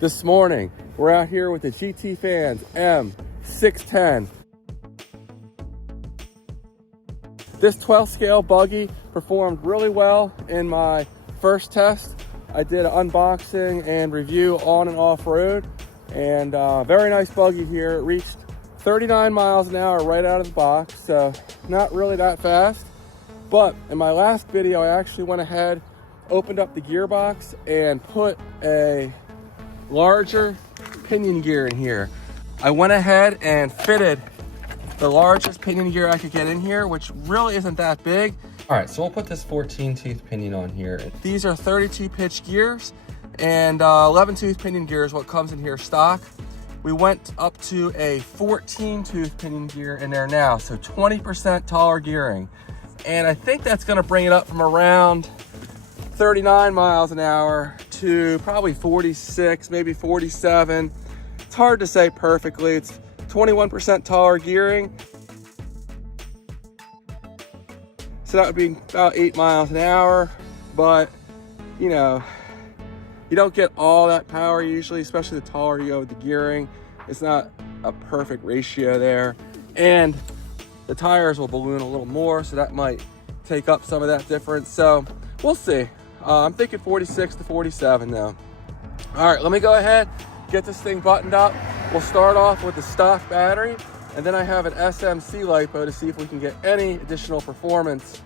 This morning, we're out here with the GTFans M610. This 12 scale buggy performed really well in my first test. I did an unboxing and review on and off road, and very nice buggy here. It reached 39 miles an hour right out of the box, so not really that fast. But in my last video, I actually went ahead, opened up the gearbox and put a larger pinion gear in here. I went ahead and fitted the largest pinion gear I could get in here, which really isn't that big. All right, so we'll put this 14 tooth pinion on here. These are 32 pitch gears, and 11 tooth pinion gear is what comes in here stock. We went up to a 14 tooth pinion gear in there now, so 20% taller gearing. And I think that's gonna bring it up from around 39 miles an hour to probably 46, maybe 47. It's hard to say perfectly. It's 21% taller gearing. So that would be about 8 miles an hour, but you know, you don't get all that power usually, especially the taller you go with the gearing. It's not a perfect ratio there. And the tires will balloon a little more, so that might take up some of that difference. So we'll see. I'm thinking 46 to 47 though. All right, let me go ahead, get this thing buttoned up. We'll start off with the stock battery, and then I have an SMC LiPo to see if we can get any additional performance.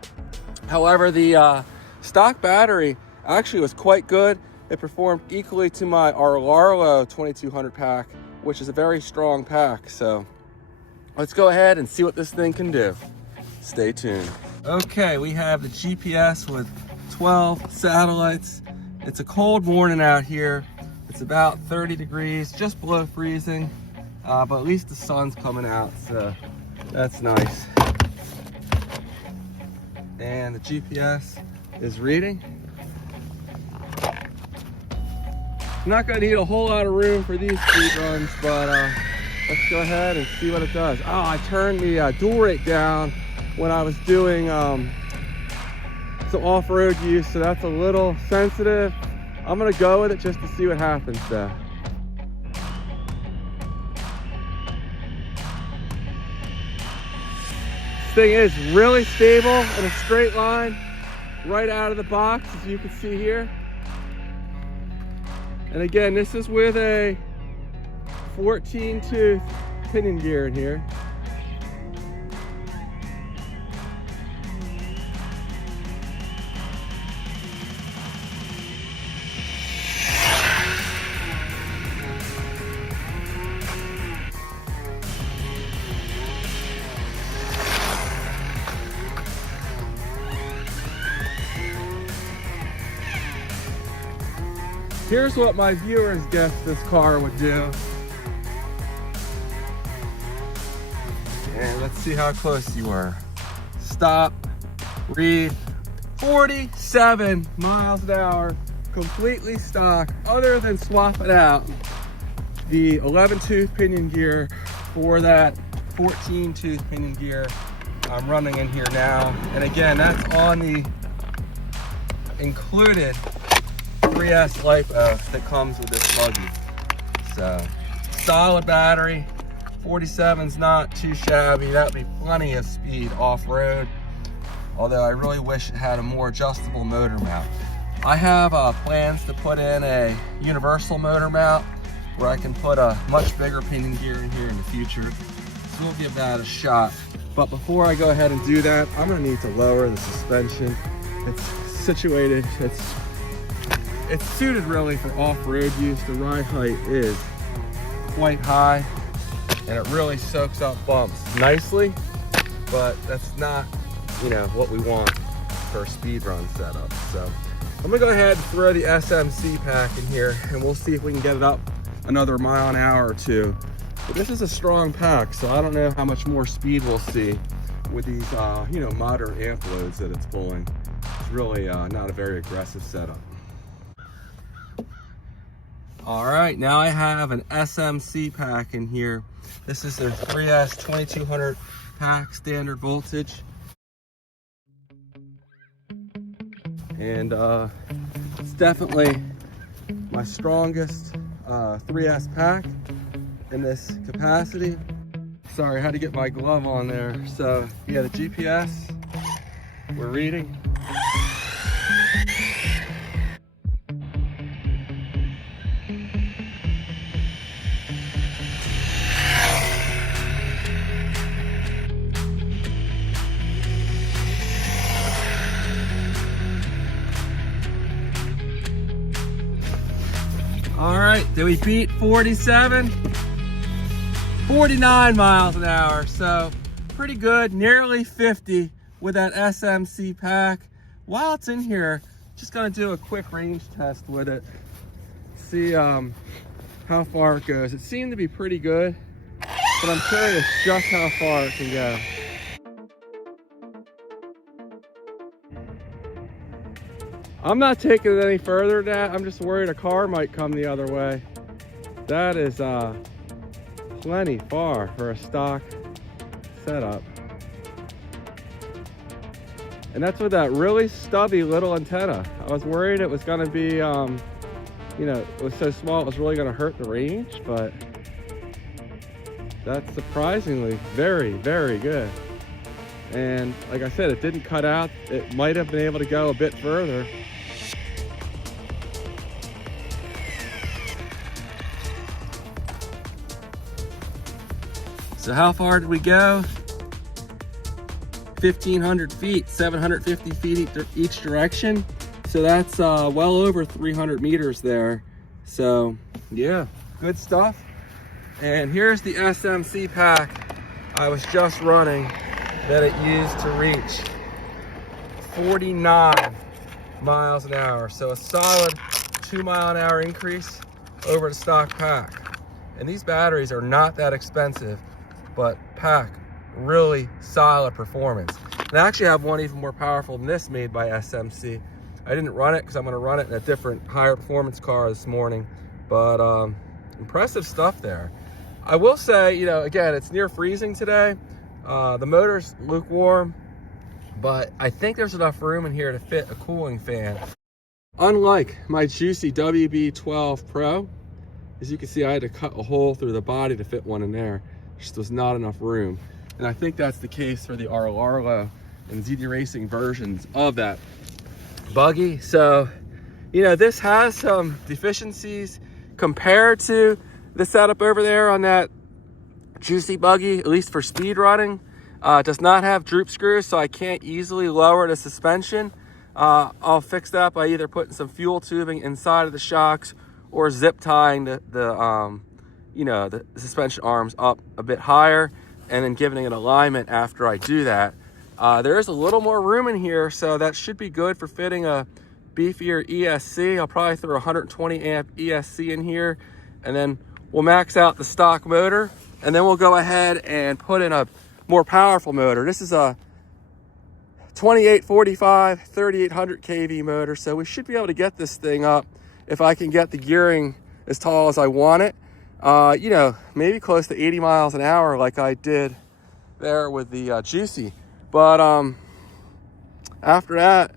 However, the stock battery actually was quite good. It performed equally to my Arlarlo 2200 pack, which is a very strong pack. So let's go ahead and see what this thing can do. Stay tuned. Okay, we have the GPS with 12 satellites. It's a cold morning out here. It's about 30 degrees, just below freezing, but at least the sun's coming out, so that's nice. And the GPS is reading. I'm not gonna need a whole lot of room for these speed runs, but let's go ahead and see what it does. Oh, I turned the dual rate down when I was doing some off-road use, so that's a little sensitive. I'm gonna go with it just to see what happens though. This thing is really stable in a straight line right out of the box, as you can see here. And again, this is with a 14 tooth pinion gear in here. Here's what my viewers guessed this car would do. And let's see how close you were. Stop, read, 47 miles an hour, completely stock, other than swapping out the 11 tooth pinion gear for that 14 tooth pinion gear I'm running in here now. And again, that's on the included 3S LiPo that comes with this buggy. So solid battery, 47's not too shabby. That would be plenty of speed off-road, although I really wish it had a more adjustable motor mount. I have plans to put in a universal motor mount where I can put a much bigger pinion gear in here in the future, so we'll give that a shot. But before I go ahead and do that, I'm going to need to lower the suspension. It's situated, it's suited really for off-road use. The ride height is quite high, and it really soaks up bumps nicely, but that's not, you know, what we want for a speed run setup. So I'm gonna go ahead and throw the SMC pack in here, and we'll see if we can get it up another mile an hour or two. But this is a strong pack, so I don't know how much more speed we'll see with these, you know, moderate amp loads that it's pulling. It's really not a very aggressive setup. All right, now I have an SMC pack in here. This is their 3S 2200 pack, standard voltage. And it's definitely my strongest 3S pack in this capacity. Sorry, I had to get my glove on there. So yeah, the GPS, we're reading. All right, did we beat 47? 49 miles an hour, so pretty good, nearly 50 with that SMC pack. While it's in here, just gonna do a quick range test with it. See how far it goes. It seemed to be pretty good, but I'm curious just how far it can go. I'm not taking it any further than that. I'm just worried a car might come the other way. That is plenty far for a stock setup. And that's with that really stubby little antenna. I was worried it was gonna be, you know, it was so small it was really gonna hurt the range, but that's surprisingly very, very good. And like I said, it didn't cut out. It might have been able to go a bit further. So how far did we go? 1,500 feet, 750 feet each direction. So that's well over 300 meters there. So yeah, good stuff. And here's the SMC pack I was just running that it used to reach 49 miles an hour. So a solid 2 mile an hour increase over the stock pack. And these batteries are not that expensive, but pack really solid performance. And I actually have one even more powerful than this made by SMC. I didn't run it because I'm going to run it in a different higher performance car this morning, but impressive stuff there. I will say, you know, again, it's near freezing today. The motor's lukewarm, but I think there's enough room in here to fit a cooling fan. Unlike my juicy WB12Pro, as you can see, I had to cut a hole through the body to fit one in there. Just was not enough room. And I think that's the case for the Arlo and ZD Racing versions of that Buggy. So, you know, this has some deficiencies compared to the setup over there on that juicy Buggy, at least for speed running. It does not have droop screws, so I can't easily lower the suspension. I'll fix that by either putting some fuel tubing inside of the shocks or zip tying the you know, the suspension arms up a bit higher and then giving it alignment after I do that. There is a little more room in here, so that should be good for fitting a beefier ESC. I'll probably throw a 120 amp ESC in here, and then we'll max out the stock motor, and then we'll go ahead and put in a more powerful motor. This is a 2845 3800 kV motor, so we should be able to get this thing up if I can get the gearing as tall as I want it. You know, maybe close to 80 miles an hour like I did there with the Juicy. But after that,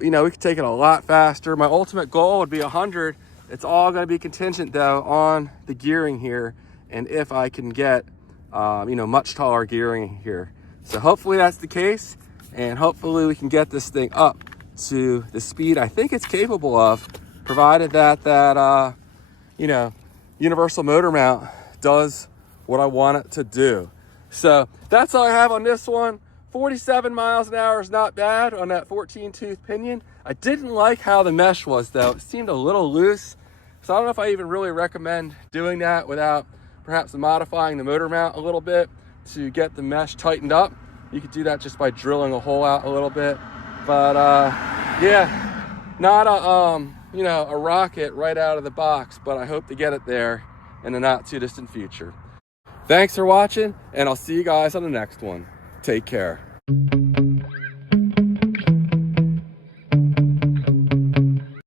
you know, we could take it a lot faster. My ultimate goal would be 100. It's all going to be contingent, though, on the gearing here and if I can get, you know, much taller gearing here. So hopefully that's the case, and hopefully we can get this thing up to the speed I think it's capable of, provided that, you know, universal motor mount does what I want it to do. So that's all I have on this one. 47 miles an hour is not bad on that 14-tooth Pinion. I didn't like how the mesh was, though. It seemed a little loose. So I don't know if I even really recommend doing that without perhaps modifying the motor mount a little bit to get the mesh tightened up. You could do that just by drilling a hole out a little bit. But yeah, not a you know, a rocket right out of the box, but I hope to get it there in the not too distant future. Thanks for watching, and I'll see you guys on the next one. Take care.